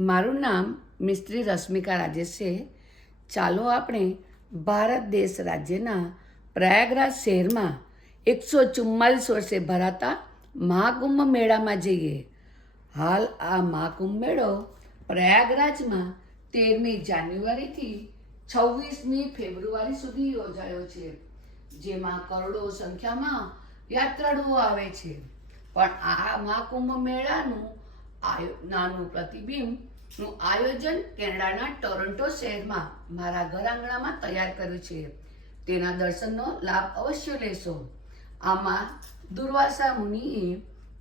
મારું નામ મિસ્ત્રી રશ્મિકા રાજેશ છે. ચાલો આપણે ભારત દેશ રાજ્યના પ્રયાગરાજ શહેરમાં 144 વર્ષે ભરાતા મહાકુંભ મેળામાં જઈએ. હાલ આ મહાકુંભ મેળો પ્રયાગરાજમાં 13મી જાન્યુઆરીથી 26મી ફેબ્રુઆરી સુધી યોજાયો છે, જેમાં કરોડો સંખ્યામાં યાત્રાળુઓ આવે છે. પણ આ મહાકુંભ મેળાનું નાનું પ્રતિબિંબનું આયોજન કેનેડાના ટોરન્ટો શહેરમાં મારા ઘર આંગણામાં તૈયાર કર્યું છે. તેના દર્શનનો લાભ અવશ્ય લેશો. આમાં દુર્વાસા મુનિએ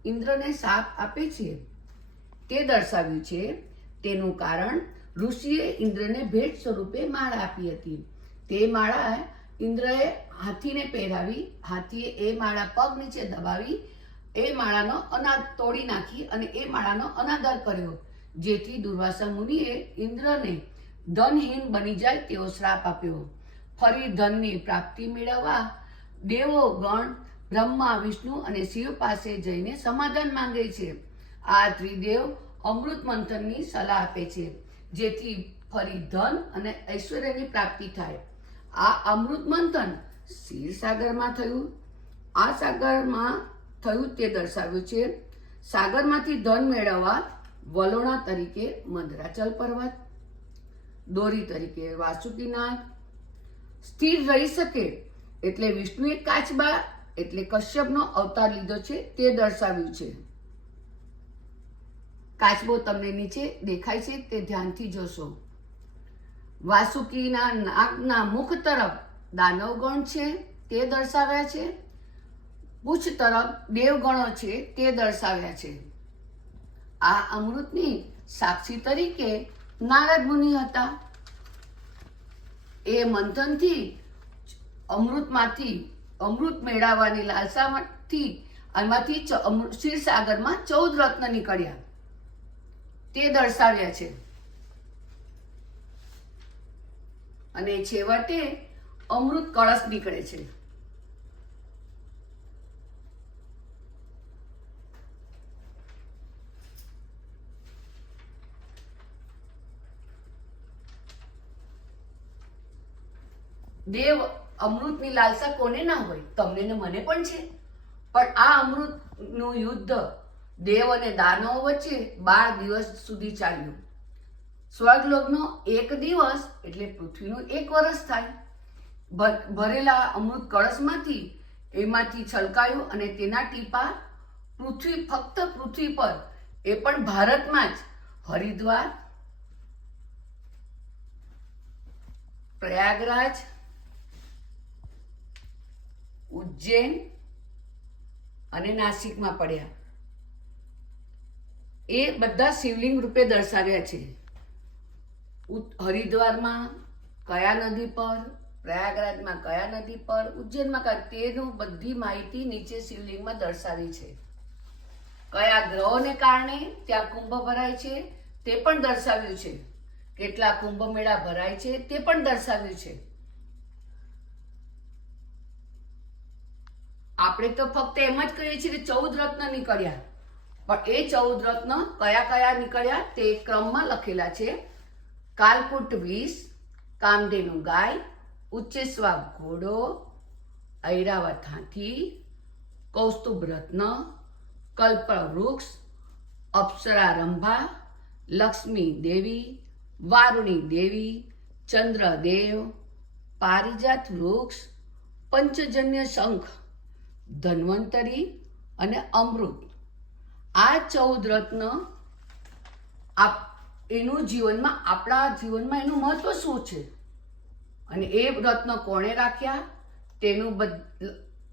ઇન્દ્રને શાપ આપે છે તે દર્શાવ્યું છે. તેનું કારણ ઋષિએ ઇન્દ્રને ભેટ સ્વરૂપે માળા આપી હતી. તે માળા ઇન્દ્રએ હાથીને પહેરાવી. હાથીએ એ માળા પગ નીચે દબાવી એ માળાનો તોડી નાખી અને એ માળાનો અનાદર કર્યો, જેથી દુર્વાસા મુનિએ ઇન્દ્રને ધનહીન બની જાય તેવો શ્રાપ આપ્યો. ફરી ધનની પ્રાપ્તિ મેળવવા દેવો ગણ બ્રહ્મા, વિષ્ણુ અને શિવ પાસે જઈને સમાધાન માંગે છે. આ ત્રિદેવ અમૃત મંથનની સલાહ આપે છે, જેથી ફરી ધન અને ઐશ્વર્યની પ્રાપ્તિ થાય. આ અમૃત મંથન ક્ષીરસાગરમાં થયું. આ સાગરમાં થયું તે દર્શાવ્યું છે. સાગરમાંથી ધન મેળવવા વલોણા તરીકે મંદરાચલ પર્વત, દોરી તરીકે વાસુકીનાગ, સ્થિર રહી શકે એટલે વિષ્ણુએ કાચબા એટલે કશ્યપનો અવતાર લીધો છે તે દર્શાવ્યું છે. કાચબો તમને નીચે દેખાય છે તે ધ્યાનથી જોશો. વાસુકીના નાગના મુખ તરફ દાનવગણ છે તે દર્શાવ્યા છે. પૂછ તરફ દેવગણો છે તે દર્શાવ્યા છે. આ અમૃતની સાક્ષી તરીકે નારદ મુનિ હતા. એ મંથનથી અમૃતમાંથી અમૃત મેળવવાની લાલસાથી એમાંથી ક્ષીરસાગરમાં 14 રત્ન નીકળ્યા તે દર્શાવ્યા છે. અને છેવટે અમૃત કળશ નીકળે છે. દેવ અમૃતની લાલસા કોને ના હોય? તમને ને મને પણ છે. પણ આ અમૃતનું યુદ્ધ દેવ અને દાનવો વચ્ચે 12 દિવસ સુધી ચાલ્યું. સ્વર્ગલોકનો 1 દિવસ એટલે પૃથ્વીનું 1 વર્ષ થાય. ભરેલા અમૃત કળશમાંથી એમાંથી છલકાયું અને તેના ટીપા ફક્ત પૃથ્વી પર, એ પણ ભારતમાં જ હરિદ્વાર, પ્રયાગરાજ, ઉજ્જૈન અને નાસિકમાં પડ્યા. એ બધા શિવલિંગ રૂપે દર્શાવ્યા છે. હરિદ્વારમાં કયા નદી પર, પ્રયાગરાજમાં કયા નદી પર, ઉજ્જૈનમાં તેનું બધી માહિતી નીચે શિવલિંગમાં દર્શાવી છે. કયા ગ્રહોને કારણે ત્યાં કુંભ ભરાય છે તે પણ દર્શાવ્યું છે. કેટલા કુંભ મેળા ભરાય છે તે પણ દર્શાવ્યું છે. આપણે તો ફક્ત એમ જ કહીએ છીએ કે 14 રત્ન નીકળ્યા, પણ એ 14 રત્ન કયા કયા નીકળ્યા તે ક્રમમાં લખેલા છે. કાલકૂટ 20, કામધેનુ ગાય, ઉચ્ચેશ્વા ઘોડો, ઐરાવત હાથી, કૌસ્તુભ રત્ન, કલ્પવૃક્ષ, અપ્સરા રંભા, લક્ષ્મી દેવી, વારુણી દેવી, ચંદ્રદેવ, પારિજાત વૃક્ષ, પંચજન્ય શંખ, ધન્વંતરી અને અમૃત. આ 14 રત્ન એનું જીવનમાં, આપણા જીવનમાં એનું મહત્વ શું છે અને એ રત્ન કોણે રાખ્યા તેનું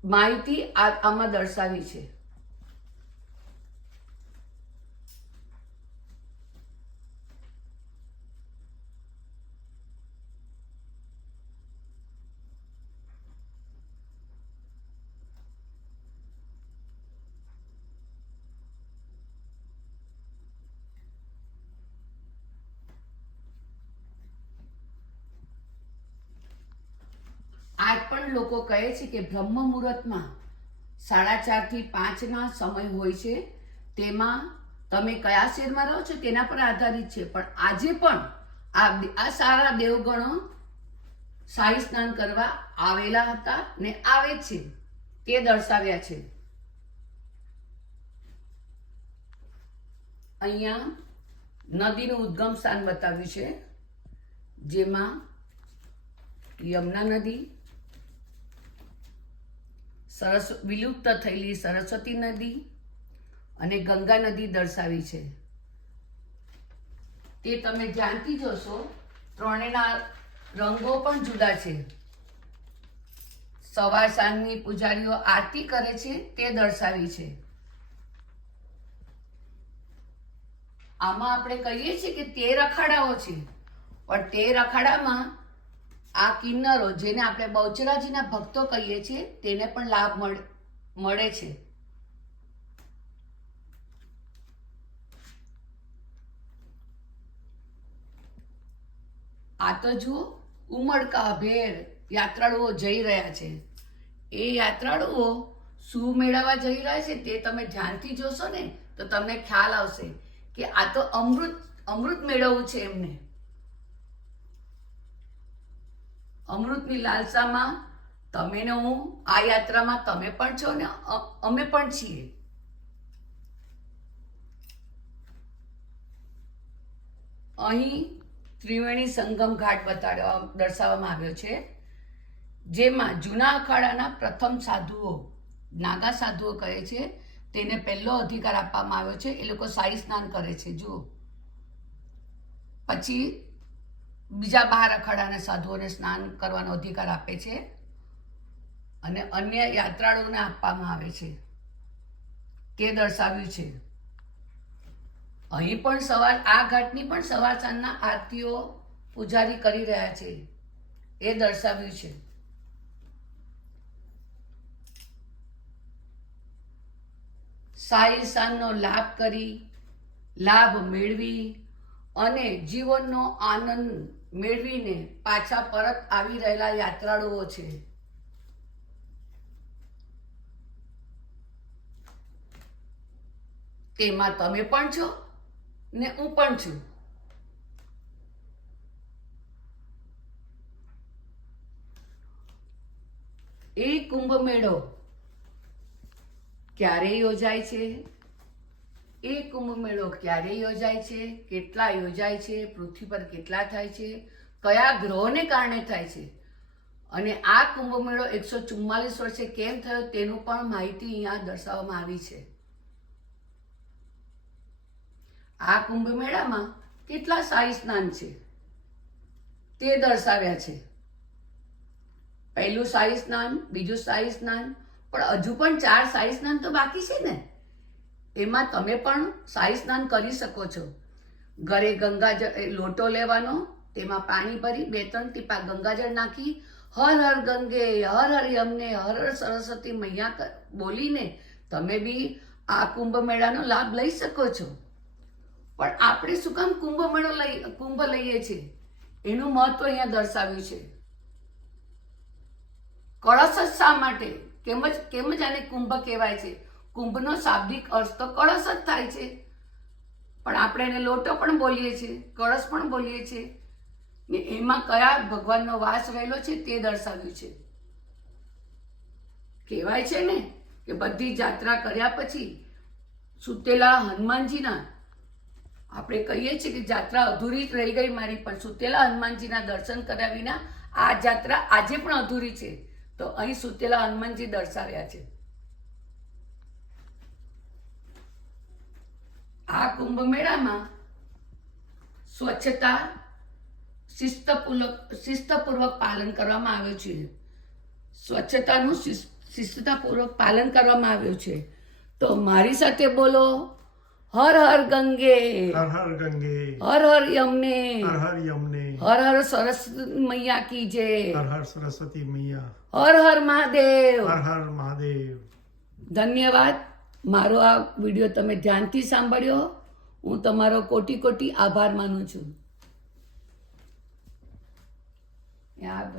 માહિતી આમાં દર્શાવી છે. આજ પણ લોકો કહે છે કે બ્રહ્મ મુહૂર્તમાં 4:30 થી 5 સમય હોય છે. તેમાં તમે કયા શહેરમાં રહો છો તેના પર આધારિત છે, પણ આજે પણ આ સારા દેવગણો શાહી સ્નાન કરવા આવેલા હતા ને આવે છે તે દર્શાવ્યા છે. અહીંયા નદીનું ઉદ્ગમ સ્થાન બતાવ્યું છે, જેમાં યમુના નદી, વિલુપ્ત થયેલી સરસ્વતી નદી અને ગંગા નદી દર્શાવી છે. તે તમે ધ્યાનથી જોશો, ત્રણેયના રંગો પણ જુદા છે. સવાર સાંજની પૂજારીઓ આરતી કરે છે તે દર્શાવી છે. આમાં આપણે કહીએ છીએ કે 13 અખાડાઓ છે, પણ 13 અખાડામાં આ કિન્નરો, જેને આપણે બહુચરાજીના ભક્તો કહીએ છીએ, તેને પણ લાભ મળે છે. આ તો જુઓ, ઉમળકાભેર યાત્રાળુઓ જઈ રહ્યા છે. એ યાત્રાળુઓ શું મેળવવા જઈ રહ્યા છે તે તમે ધ્યાનથી જોશો ને તો તમને ખ્યાલ આવશે કે આ તો અમૃત મેળવવું છે એમને. અમૃતની લાલસામાં તમે ને હું, આ યાત્રામાં તમે પણ છો ને અમે પણ છીએ. અહીં ત્રિવેણી સંગમ ઘાટ દર્શાવવામાં આવ્યો છે, જેમાં જૂના અખાડાના પ્રથમ સાધુઓ, નાગા સાધુઓ કહે છે, તેને પહેલો અધિકાર આપવામાં આવ્યો છે. એ લોકો શાહી સ્નાન કરે છે. જુઓ, પછી બીજા 12 અખાડાના સાધુઓને સ્નાન કરવાનો અધિકાર આપે છે અને અન્ય યાત્રાળુઓને આપવામાં આવે છે. તે દર્શાવ્યું છે. અહીં પણ આ ઘાટની પણ સવાર સાંજના આરતીઓ પૂજારી કરી રહ્યા છે, એ દર્શાવ્યું છે. શાહી સ્નાનનો લાભ મેળવી અને જીવનનો આનંદ મેળવીને પાછા પરત આવી રહેલા યાત્રાળુઓ છે. તેમાં તમે પણ છો ને હું પણ છું. એ કુંભ મેળો ક્યારે યોજાય છે? એ કુંભ મેળો ક્યારે યોજાય છે? કેટલા યોજાય છે? પૃથ્વી પર કેટલા થાય છે? કયા ગ્રહોને કારણે થાય છે? અને આ કુંભ મેળો 144 વર્ષે કેમ થયો તેનું પણ માહિતી અહીંયા દર્શાવવામાં આવી છે. આ કુંભ મેળામાં કેટલા શાહી સ્નાન છે તે દર્શાવ્યા છે. પહેલું શાહી સ્નાન, બીજું શાહી સ્નાન, પણ હજુ પણ 4 શાહી સ્નાન તો બાકી છે ને. એમાં તમે પણ શાહી સ્નાન કરી શકો છો. ઘરે ગંગાજળ લોટો લેવાનો, તેમાં પાણી ભરી 2-3 ટીપા ગંગાજળ નાખી હર હર ગંગે, હર હર યમને, હર હર સરસ્વતી મૈયા બોલીને તમે બી આ કુંભ મેળાનો લાભ લઈ શકો છો. પણ આપણે શું કામ કુંભ લઈએ છીએ? એનું મહત્વ અહીંયા દર્શાવ્યું છે. કળશ જ શા માટે? કેમ જ આને કુંભ કહેવાય છે? કુંભનો શાબ્દિક અર્થ તો કળશ જ થાય છે, પણ આપણે એને લોટો પણ બોલીએ છીએ, કળશ પણ બોલીએ છીએ. ને એમાં કયા ભગવાનનો વાસ રહેલો છે તે દર્શાવ્યું છે. કહેવાય છે ને કે બધી જાત્રા કર્યા પછી સુતેલા હનુમાનજીના, આપણે કહીએ છીએ કે જાત્રા અધૂરી રહી ગઈ મારી, પણ સુતેલા હનુમાનજીના દર્શન કર્યા વિના આ જાત્રા આજે પણ અધૂરી છે. તો અહીં સુતેલા હનુમાનજી દર્શાવ્યા છે. આ કુંભ મેળામાં સ્વચ્છતા શિસ્તપૂર્વક પાલન કરવામાં આવ્યું છે. સ્વચ્છતાનું શિસ્તતાપૂર્વક પાલન કરવામાં આવ્યું છે. તો મારી સાથે બોલો, હર હર ગંગે, હર હર ગંગે, હર હર યમને, હર હર યમને, હર હર સરસ્વતી મૈયા કી જય, હર હર સરસ્વતી મૈયા, હર હર મહાદેવ, હર હર મહાદેવ. ધન્યવાદ. મારો આ વિડીયો તમે ધ્યાનથી સાંભળ્યો. હું તમારો કોટી કોટી આભાર માનું છું. યાદ